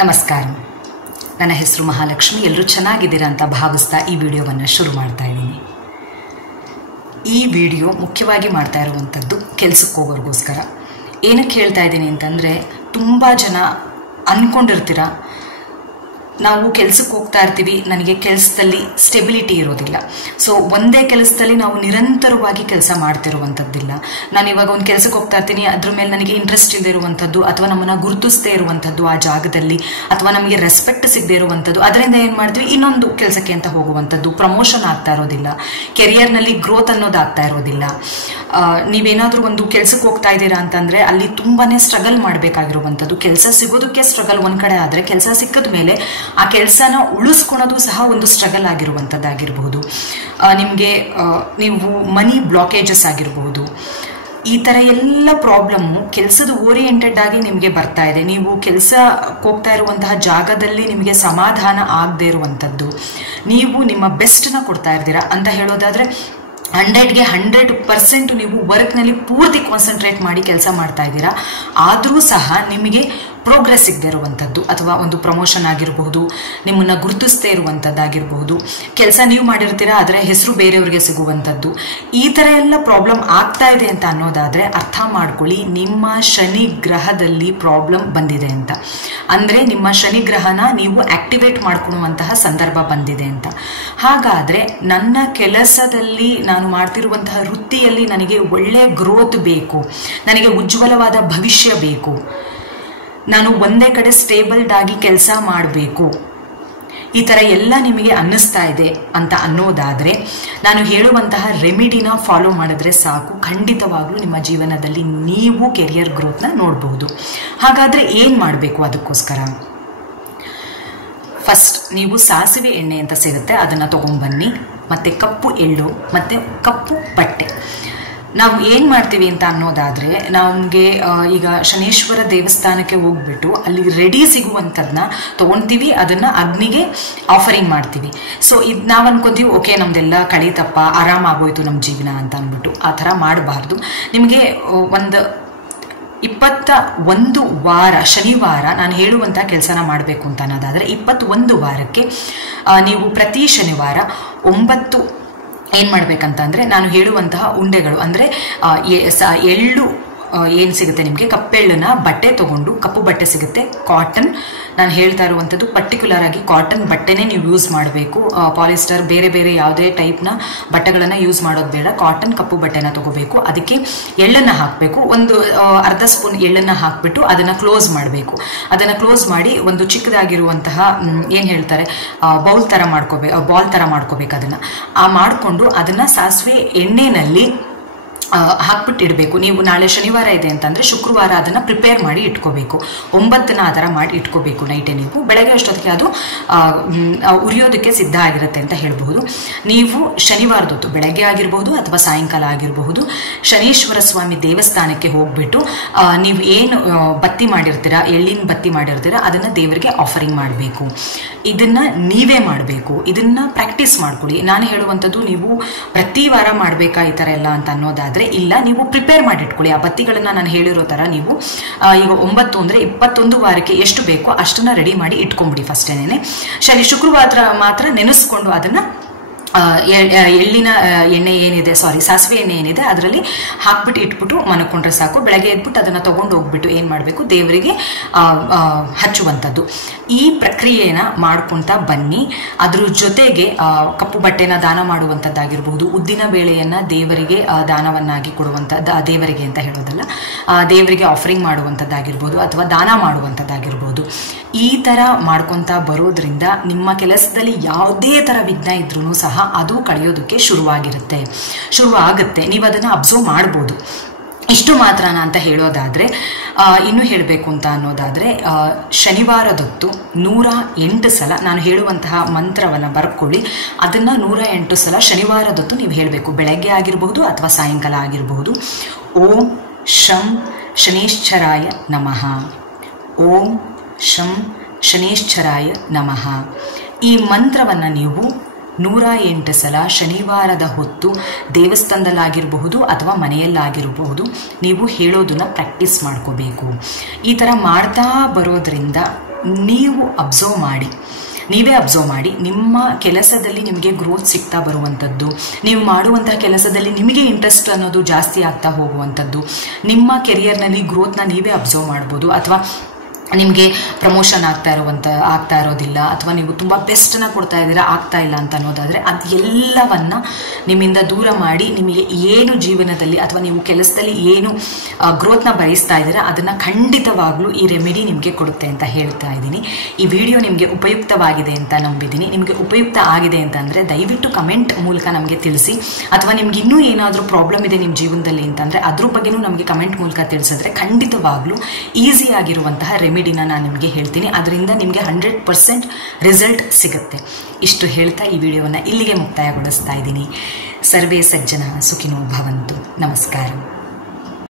ನಮಸ್ಕಾರ. ನನ್ನ ಹೆಸರು ಮಹಾಲಕ್ಷ್ಮಿ. ಎಲ್ಲರೂ ಚೆನ್ನಾಗಿದ್ದೀರಾ ಅಂತ ಭಾವಿಸ್ತಾ ಈ ವಿಡಿಯೋವನ್ನು ಶುರು ಮಾಡ್ತಾ ಇದ್ದೀನಿ. ಈ ವಿಡಿಯೋ ಮುಖ್ಯವಾಗಿ ಮಾಡ್ತಾ ಇರುವಂಥದ್ದು ಕೆಲಸಕ್ಕೆ ಹೋಗೋರಿಗೋಸ್ಕರ. ಏನಕ್ಕೆ ಹೇಳ್ತಾ ಇದ್ದೀನಿ ಅಂತಂದರೆ, ತುಂಬ ಜನ ಅಂದ್ಕೊಂಡಿರ್ತೀರ ನಾವು ಕೆಲಸಕ್ಕೆ ಹೋಗ್ತಾ ಇರ್ತೀವಿ, ನನಗೆ ಕೆಲಸದಲ್ಲಿ ಸ್ಟೆಬಿಲಿಟಿ ಇರೋದಿಲ್ಲ. ಸೊ ಒಂದೇ ಕೆಲಸದಲ್ಲಿ ನಾವು ನಿರಂತರವಾಗಿ ಕೆಲಸ ಮಾಡ್ತಿರುವಂಥದ್ದಿಲ್ಲ. ನಾನು ಇವಾಗ ಒಂದು ಕೆಲಸಕ್ಕೆ ಹೋಗ್ತಾ ಇರ್ತೀನಿ, ಅದ್ರ ಮೇಲೆ ನನಗೆ ಇಂಟ್ರೆಸ್ಟ್ ಇಲ್ಲದೆ ಇರುವಂಥದ್ದು, ಅಥವಾ ನಮ್ಮನ್ನು ಗುರುತಿಸದೇ ಇರುವಂಥದ್ದು ಆ ಜಾಗದಲ್ಲಿ, ಅಥವಾ ನಮಗೆ ರೆಸ್ಪೆಕ್ಟ್ ಸಿಗದೆ ಇರುವಂಥದ್ದು, ಅದರಿಂದ ಏನು ಮಾಡ್ತೀವಿ, ಇನ್ನೊಂದು ಕೆಲಸಕ್ಕೆ ಅಂತ ಹೋಗುವಂಥದ್ದು, ಪ್ರಮೋಷನ್ ಆಗ್ತಾ ಇರೋದಿಲ್ಲ, ಕೆರಿಯರ್ನಲ್ಲಿ ಗ್ರೋತ್ ಅನ್ನೋದು ಆಗ್ತಾ ಇರೋದಿಲ್ಲ. ನೀವೇನಾದರೂ ಒಂದು ಕೆಲಸಕ್ಕೆ ಹೋಗ್ತಾ ಇದ್ದೀರಾ ಅಂತಂದರೆ ಅಲ್ಲಿ ತುಂಬಾ ಸ್ಟ್ರಗಲ್ ಮಾಡಬೇಕಾಗಿರುವಂಥದ್ದು. ಕೆಲಸ ಸಿಗೋದಕ್ಕೆ ಸ್ಟ್ರಗಲ್ ಒಂದು ಕಡೆ ಆದರೆ, ಕೆಲಸ ಸಿಕ್ಕಿದ ಮೇಲೆ ಆ ಕೆಲಸನ ಉಳಿಸ್ಕೊಳೋದು ಸಹ ಒಂದು ಸ್ಟ್ರಗಲ್ ಆಗಿರುವಂಥದ್ದಾಗಿರ್ಬಹುದು. ನಿಮಗೆ ನೀವು ಮನಿ ಬ್ಲಾಕೇಜಸ್ ಆಗಿರಬಹುದು. ಈ ಥರ ಎಲ್ಲ ಪ್ರಾಬ್ಲಮ್ಮು ಕೆಲಸದ ಓರಿಯೆಂಟೆಡ್ ಆಗಿ ನಿಮಗೆ ಬರ್ತಾ ಇದೆ. ನೀವು ಕೆಲಸ ಹೋಗ್ತಾ ಇರುವಂತಹ ಜಾಗದಲ್ಲಿ ನಿಮಗೆ ಸಮಾಧಾನ ಆಗದೆ ಇರುವಂಥದ್ದು, ನೀವು ನಿಮ್ಮ ಬೆಸ್ಟ್ನ ಕೊಡ್ತಾ ಇರ್ತೀರಾ ಅಂತ ಹೇಳೋದಾದರೆ 100ಗೆ 100% ನೀವು ವರ್ಕ್ನಲ್ಲಿ ಪೂರ್ತಿ ಕಾನ್ಸಂಟ್ರೇಟ್ ಮಾಡಿ ಕೆಲಸ ಮಾಡ್ತಾ ಇದ್ದೀರಾ. ಆದರೂ ಸಹ ನಿಮಗೆ ಪ್ರೋಗ್ರೆಸ್ ಸಿಗದೆ ಇರುವಂಥದ್ದು, ಅಥವಾ ಒಂದು ಪ್ರಮೋಷನ್ ಆಗಿರಬಹುದು, ನಿಮ್ಮನ್ನು ಗುರುತಿಸದೇ ಇರುವಂಥದ್ದಾಗಿರಬಹುದು, ಕೆಲಸ ನೀವು ಮಾಡಿರ್ತೀರಾ ಆದರೆ ಹೆಸರು ಬೇರೆಯವ್ರಿಗೆ ಸಿಗುವಂಥದ್ದು. ಈ ಥರ ಎಲ್ಲ ಪ್ರಾಬ್ಲಮ್ ಆಗ್ತಾ ಇದೆ ಅಂತ ಅನ್ನೋದಾದರೆ ಅರ್ಥ ಮಾಡ್ಕೊಳ್ಳಿ, ನಿಮ್ಮ ಶನಿ ಗ್ರಹದಲ್ಲಿ ಪ್ರಾಬ್ಲಮ್ ಬಂದಿದೆ ಅಂತ. ಅಂದರೆ ನಿಮ್ಮ ಶನಿ ಗ್ರಹನ ನೀವು ಆಕ್ಟಿವೇಟ್ ಮಾಡ್ಕೊಳ್ಳುವಂತಹ ಸಂದರ್ಭ ಬಂದಿದೆ ಅಂತ. ಹಾಗಾದರೆ ನನ್ನ ಕೆಲಸದಲ್ಲಿ ನಾನು ಮಾಡ್ತಿರುವಂತಹ ವೃತ್ತಿಯಲ್ಲಿ ನನಗೆ ಒಳ್ಳೆಯ ಗ್ರೋತ್ ಬೇಕು, ನನಗೆ ಉಜ್ವಲವಾದ ಭವಿಷ್ಯ ಬೇಕು, ನಾನು ಒಂದೇ ಕಡೆ ಸ್ಟೇಬಲ್ಡ್ ಆಗಿ ಕೆಲಸ ಮಾಡಬೇಕು, ಈ ಥರ ಎಲ್ಲ ನಿಮಗೆ ಅನ್ನಿಸ್ತಾ ಇದೆ ಅಂತ ಅನ್ನೋದಾದರೆ ನಾನು ಹೇಳುವಂತಹ ರೆಮಿಡಿನ ಫಾಲೋ ಮಾಡಿದ್ರೆ ಸಾಕು. ಖಂಡಿತವಾಗ್ಲೂ ನಿಮ್ಮ ಜೀವನದಲ್ಲಿ ನೀವು ಕೆರಿಯರ್ ಗ್ರೋತ್ನ ನೋಡಬಹುದು. ಹಾಗಾದರೆ ಏನು ಮಾಡಬೇಕು ಅದಕ್ಕೋಸ್ಕರ? ಫಸ್ಟ್ ನೀವು ಸಾಸಿವೆ ಎಣ್ಣೆ ಅಂತ ಸಿಗುತ್ತೆ, ಅದನ್ನು ತೊಗೊಂಡ್ಬನ್ನಿ. ಮತ್ತು ಕಪ್ಪು ಎಳ್ಳು ಮತ್ತು ಕಪ್ಪು ಬಟ್ಟೆ. ನಾವು ಏನು ಮಾಡ್ತೀವಿ ಅಂತ ಅನ್ನೋದಾದರೆ, ನಮಗೆ ಈಗ ಶನೇಶ್ವರ ದೇವಸ್ಥಾನಕ್ಕೆ ಹೋಗ್ಬಿಟ್ಟು ಅಲ್ಲಿ ರೆಡಿ ಸಿಗುವಂಥದ್ದನ್ನ ತೊಗೊಳ್ತೀವಿ, ಅದನ್ನು ಅಗ್ನಿಗೆ ಆಫರಿಂಗ್ ಮಾಡ್ತೀವಿ. ಸೊ ಇದು ನಾವು ಅನ್ಕೊಂತೀವಿ, ಓಕೆ ನಮ್ದೆಲ್ಲ ಕಳೀತಪ್ಪ, ಆರಾಮಾಗೋಯ್ತು ನಮ್ಮ ಜೀವನ ಅಂತ ಅಂದ್ಬಿಟ್ಟು. ಆ ಥರ ಮಾಡಬಾರ್ದು. ನಿಮಗೆ ಒಂದು 21 ವಾರ ಶನಿವಾರ ನಾನು ಹೇಳುವಂಥ ಕೆಲಸನ ಮಾಡಬೇಕು ಅಂತ ಅನ್ನೋದಾದರೆ 21 ವಾರಕ್ಕೆ ನೀವು ಪ್ರತಿ ಶನಿವಾರ 9 ಏನು ಮಾಡಬೇಕಂತಂದರೆ, ನಾನು ಹೇಳುವಂತಹ ಉಂಡೆಗಳು ಅಂದರೆ ಎಳ್ಳು ಏನು ಸಿಗುತ್ತೆ ನಿಮಗೆ, ಕಪ್ಪೆಳ್ಳನ್ನ ಬಟ್ಟೆ ತೊಗೊಂಡು, ಕಪ್ಪು ಬಟ್ಟೆ ಸಿಗುತ್ತೆ, ಕಾಟನ್, ನಾನು ಹೇಳ್ತಾ ಇರುವಂಥದ್ದು ಪರ್ಟಿಕ್ಯುಲರ್ ಆಗಿ ಕಾಟನ್ ಬಟ್ಟೆನೇ ನೀವು ಯೂಸ್ ಮಾಡಬೇಕು. ಪಾಲಿಸ್ಟರ್ ಬೇರೆ ಬೇರೆ ಯಾವುದೇ ಟೈಪ್ನ ಬಟ್ಟೆಗಳನ್ನು ಯೂಸ್ ಮಾಡೋದು ಬೇಡ. ಕಾಟನ್ ಕಪ್ಪು ಬಟ್ಟೆನ ತೊಗೋಬೇಕು. ಅದಕ್ಕೆ ಎಳ್ಳನ್ನು ಹಾಕಬೇಕು. ಒಂದು ಅರ್ಧ ಸ್ಪೂನ್ ಎಳ್ಳನ್ನು ಹಾಕಿಬಿಟ್ಟು ಅದನ್ನು ಕ್ಲೋಸ್ ಮಾಡಬೇಕು. ಅದನ್ನು ಕ್ಲೋಸ್ ಮಾಡಿ ಒಂದು ಚಿಕ್ಕದಾಗಿರುವಂತಹ ಏನು ಹೇಳ್ತಾರೆ ಬಾಲ್ ಥರ ಮಾಡ್ಕೋಬೇಕು. ಅದನ್ನು ಮಾಡಿಕೊಂಡು ಅದನ್ನು ಸಾಸಿವೆ ಎಣ್ಣೆಯಲ್ಲಿ ಹಾಕ್ಬಿಟ್ಟು ಇಡಬೇಕು. ನೀವು ನಾಳೆ ಶನಿವಾರ ಇದೆ ಅಂತಂದರೆ ಶುಕ್ರವಾರ ಅದನ್ನು ಪ್ರಿಪೇರ್ ಮಾಡಿ ಇಟ್ಕೋಬೇಕು. 9 ಆ ಥರ ಮಾಡಿ ಇಟ್ಕೋಬೇಕು ನೈಟೇ. ನೀವು ಬೆಳಗ್ಗೆ ಅಷ್ಟೊತ್ತಿಗೆ ಅದು ಉರಿಯೋದಕ್ಕೆ ಸಿದ್ಧ ಆಗಿರುತ್ತೆ ಅಂತ ಹೇಳಬಹುದು. ನೀವು ಶನಿವಾರದೊತ್ತು ಬೆಳಗ್ಗೆ ಆಗಿರಬಹುದು ಅಥವಾ ಸಾಯಂಕಾಲ ಆಗಿರಬಹುದು, ಶನೀಶ್ವರ ಸ್ವಾಮಿ ದೇವಸ್ಥಾನಕ್ಕೆ ಹೋಗ್ಬಿಟ್ಟು ನೀವು ಏನು ಬತ್ತಿ ಮಾಡಿರ್ತೀರಾ, ಎಳ್ಳಿನ ಬತ್ತಿ ಮಾಡಿರ್ತೀರಾ, ಅದನ್ನು ದೇವರಿಗೆ ಆಫರಿಂಗ್ ಮಾಡಬೇಕು. ಇದನ್ನು ನೀವೇ ಮಾಡಬೇಕು. ಇದನ್ನು ಪ್ರಾಕ್ಟೀಸ್ ಮಾಡ್ಕೊಳ್ಳಿ. ನಾನು ಹೇಳುವಂಥದ್ದು ನೀವು ಪ್ರತಿ ವಾರ ಮಾಡಬೇಕಾ ಈ ಥರ ಎಲ್ಲ ಅಂತ ಅನ್ನೋದಾದರೆ ಇಲ್ಲ, ನೀವು ಪ್ರಿಪೇರ್ ಮಾಡಿ ಇಟ್ಕೊಳ್ಳಿ. ಆ ಬತ್ತಿಗಳನ್ನು ನಾನು ಹೇಳಿರೋ ಥರ ನೀವು ಈಗ 9 ಅಂದರೆ 21 ವಾರಕ್ಕೆ ಎಷ್ಟು ಬೇಕೋ ಅಷ್ಟನ್ನು ರೆಡಿ ಮಾಡಿ ಇಟ್ಕೊಂಬಿಡಿ ಫಸ್ಟೇನೆ. ಶುಕ್ರವಾರ ಮಾತ್ರ ನೆನೆಸ್ಕೊಂಡು ಅದನ್ನು ಎಳ್ಳಿನ ಎಣ್ಣೆ ಏನಿದೆ, ಸಾಸಿವೆ ಎಣ್ಣೆ ಏನಿದೆ ಅದರಲ್ಲಿ ಹಾಕ್ಬಿಟ್ಟು ಇಟ್ಬಿಟ್ಟು ಮನ್ಕೊಂಡ್ರೆ ಸಾಕು. ಬೆಳಗ್ಗೆ ಎದ್ಬಿಟ್ಟು ಅದನ್ನು ತೊಗೊಂಡು ಹೋಗ್ಬಿಟ್ಟು ಏನು ಮಾಡಬೇಕು, ದೇವರಿಗೆ ಹಚ್ಚುವಂಥದ್ದು. ಈ ಪ್ರಕ್ರಿಯೆನ ಮಾಡ್ಕೊತಾ ಬನ್ನಿ. ಅದ್ರ ಜೊತೆಗೆ ಕಪ್ಪು ಬಟ್ಟೆನ ದಾನ ಮಾಡುವಂಥದ್ದಾಗಿರ್ಬಹುದು, ಉದ್ದಿನ ಬೇಳೆಯನ್ನು ದೇವರಿಗೆ ದಾನವನ್ನಾಗಿ ಕೊಡುವಂಥದ್ದು, ದೇವರಿಗೆ ಅಂತ ಹೇಳೋದಲ್ಲ, ದೇವರಿಗೆ ಆಫರಿಂಗ್ ಮಾಡುವಂಥದ್ದಾಗಿರ್ಬೋದು ಅಥವಾ ದಾನ ಮಾಡುವಂಥದ್ದಾಗಿರ್ಬೋದು. ಈ ಥರ ಮಾಡ್ಕೊತಾ ಬರೋದ್ರಿಂದ ನಿಮ್ಮ ಕೆಲಸದಲ್ಲಿ ಯಾವುದೇ ಥರ ವಿಘ್ನ ಇದ್ರೂ ಸಹ ಅದು ಕಳೆಯೋದಕ್ಕೆ ಶುರುವಾಗುತ್ತೆ. ನೀವು ಅದನ್ನು ಅಬ್ಸರ್ವ್ ಮಾಡ್ಬೋದು. ಇಷ್ಟು ಮಾತ್ರನ ಅಂತ ಹೇಳೋದಾದರೆ, ಇನ್ನೂ ಹೇಳಬೇಕು ಅಂತ ಅನ್ನೋದಾದರೆ, ಶನಿವಾರದೊತ್ತು 108 ಸಲ ನಾನು ಹೇಳುವಂತಹ ಮಂತ್ರವನ್ನು ಬರ್ಕೊಳ್ಳಿ. ಅದನ್ನು 108 ಸಲ ಶನಿವಾರದೊತ್ತು ನೀವು ಹೇಳಬೇಕು. ಬೆಳಗ್ಗೆ ಆಗಿರಬಹುದು ಅಥವಾ ಸಾಯಂಕಾಲ ಆಗಿರಬಹುದು. ಓಂ ಶಂ ಶನೇಶ್ಚರಾಯ ನಮಃ, ಓಂ ಶಂ ಶನೇಶ್ಚರಾಯ ನಮಃ. ಈ ಮಂತ್ರವನ್ನು ನೀವು 108 ಸಲ ಶನಿವಾರದ ಹೊತ್ತು ದೇವಸ್ಥಾನದಲ್ಲಾಗಿರಬಹುದು ಅಥವಾ ಮನೆಯಲ್ಲಾಗಿರಬಹುದು ನೀವು ಹೇಳೋದನ್ನು ಪ್ರಾಕ್ಟೀಸ್ ಮಾಡ್ಕೋಬೇಕು. ಈ ಥರ ಮಾಡ್ತಾ ಬರೋದ್ರಿಂದ ನೀವೇ ಅಬ್ಸರ್ವ್ ಮಾಡಿ ನಿಮ್ಮ ಕೆಲಸದಲ್ಲಿ ನಿಮಗೆ ಗ್ರೋತ್ ಸಿಗ್ತಾ ಬರುವಂಥದ್ದು, ನೀವು ಮಾಡುವಂತಹ ಕೆಲಸದಲ್ಲಿ ನಿಮಗೆ ಇಂಟ್ರೆಸ್ಟ್ ಅನ್ನೋದು ಜಾಸ್ತಿ ಆಗ್ತಾ ಹೋಗುವಂಥದ್ದು, ನಿಮ್ಮ ಕೆರಿಯರ್ನಲ್ಲಿ ಗ್ರೋತ್ನ ನೀವೇ ಅಬ್ಸರ್ವ್ ಮಾಡ್ಬೋದು. ಅಥವಾ ನಿಮಗೆ ಪ್ರಮೋಷನ್ ಆಗ್ತಾ ಇರೋದಿಲ್ಲ, ಅಥವಾ ನೀವು ತುಂಬ ಬೆಸ್ಟನ್ನು ಕೊಡ್ತಾ ಇದ್ದೀರಾ, ಆಗ್ತಾ ಇಲ್ಲ ಅಂತ ಅನ್ನೋದಾದರೆ ಅದೆಲ್ಲವನ್ನು ನಿಮ್ಮಿಂದ ದೂರ ಮಾಡಿ ನಿಮಗೆ ಏನು ಜೀವನದಲ್ಲಿ ಅಥವಾ ನೀವು ಕೆಲಸದಲ್ಲಿ ಏನು ಗ್ರೋತ್ನ ಬಯಸ್ತಾ ಇದ್ದೀರಾ ಅದನ್ನು ಖಂಡಿತವಾಗ್ಲೂ ಈ ರೆಮಿಡಿ ನಿಮಗೆ ಕೊಡುತ್ತೆ ಅಂತ ಹೇಳ್ತಾ ಇದ್ದೀನಿ. ಈ ವಿಡಿಯೋ ನಿಮಗೆ ಉಪಯುಕ್ತವಾಗಿದೆ ಅಂತ ನಂಬಿದ್ದೀನಿ. ನಿಮಗೆ ಉಪಯುಕ್ತ ಆಗಿದೆ ಅಂತಂದರೆ ದಯವಿಟ್ಟು ಕಮೆಂಟ್ ಮೂಲಕ ನಮಗೆ ತಿಳಿಸಿ. ಅಥವಾ ನಿಮ್ಗೆ ಇನ್ನೂ ಏನಾದರೂ ಪ್ರಾಬ್ಲಮ್ ಇದೆ ನಿಮ್ಮ ಜೀವನದಲ್ಲಿ ಅಂತಂದರೆ ಅದ್ರ ಬಗ್ಗೆನೂ ನಮಗೆ ಕಮೆಂಟ್ ಮೂಲಕ ತಿಳಿಸಿದ್ರೆ ಖಂಡಿತವಾಗ್ಲೂ ಈಸಿ ಆಗಿರುವಂತಹ ರೆಮಿಡಿನ ನಾನು ನಿಮಗೆ ಹೇಳ್ತೀನಿ. ಅದರಿಂದ ನಿಮಗೆ 100% ರಿಸಲ್ಟ್ ಸಿಗುತ್ತೆ. ಇಷ್ಟು ಹೇಳ್ತಾ ಈ ವಿಡಿಯೋವನ್ನು ಇಲ್ಲಿಗೆ ಮುಕ್ತಾಯಗೊಳಿಸ್ತಾ ಇದ್ದೀನಿ. ಸರ್ವೇ ಸಜ್ಜನ ಸುಖಿನೋ ಭವಂತು. ನಮಸ್ಕಾರ.